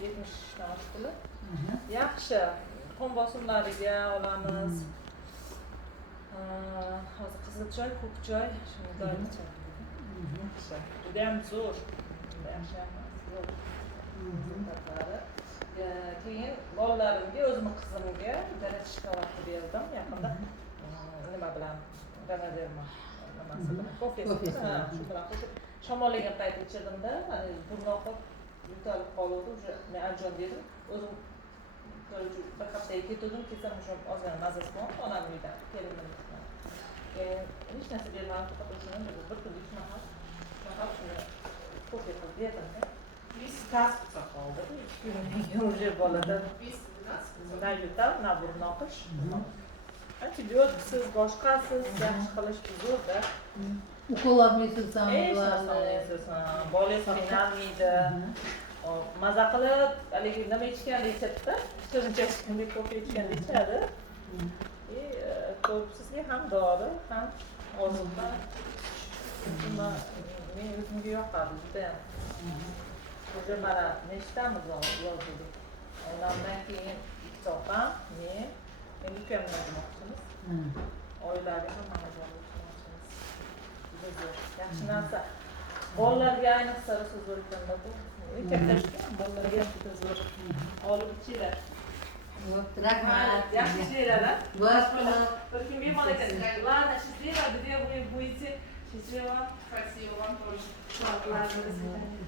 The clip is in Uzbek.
70 namoshkili. Yaxshi. Qon bosimlariga olamiz. Hozir qizil choy, ko'k choy, shuni doim ichamiz. Yaxshi. Juda ham zo'r. Yaxshi emas. Zo'r. Keyin bolalarimga, o'zimni qizimga daraxt shokoladi berdim. Yaqinda nima bilan Ganaderma nimasi bilan kofesi shu bilan qo'shib shamollagan payt ichirdim-da, burni oqib yo'talib qoluvdi. Men anjon dedim. O'zim bir haftaga ketdim, ketsam o'sha ozgina mazasi bor, onam uydan kelindim. Hech narsa bermadim, faqat o'shani bir kun ichmadim. Faqat shuni kofe qilib berdim-da. Kas qoldi. Уже bolada na yo'tal, na burun oqish. Antibiotiksiz, boshqasiz yaxshi qilish zo'rda. Ukollar mesilsan, bola qiynalmaydi. Maza qilib, haligi nima ichganini ichadi-da, shirincha ichgandek kofe ichganini ichadi. Ko'psizga ham dori, ham ozuqa. Men o'zimga yoqadi juda ham. Уже mana nechtamiz yozdik. Ondan keyin Isoqam, men ukamni olmoqchimiz. Oilaga hammamiz olmoqchimiz. Juda zo'r. Yaxshi narsa. Bolalarga ayniqsa zo'r ekanda bu. Katta bolalarga juda zo'r. Olib ichinglar. Rahmat. Yaxshi ichinglar. Boshqa bir kun bemor ekan. Ладно, счастливо, где вы будете? Счастливо. Спасибо вам тоже. Ладно, до свидания.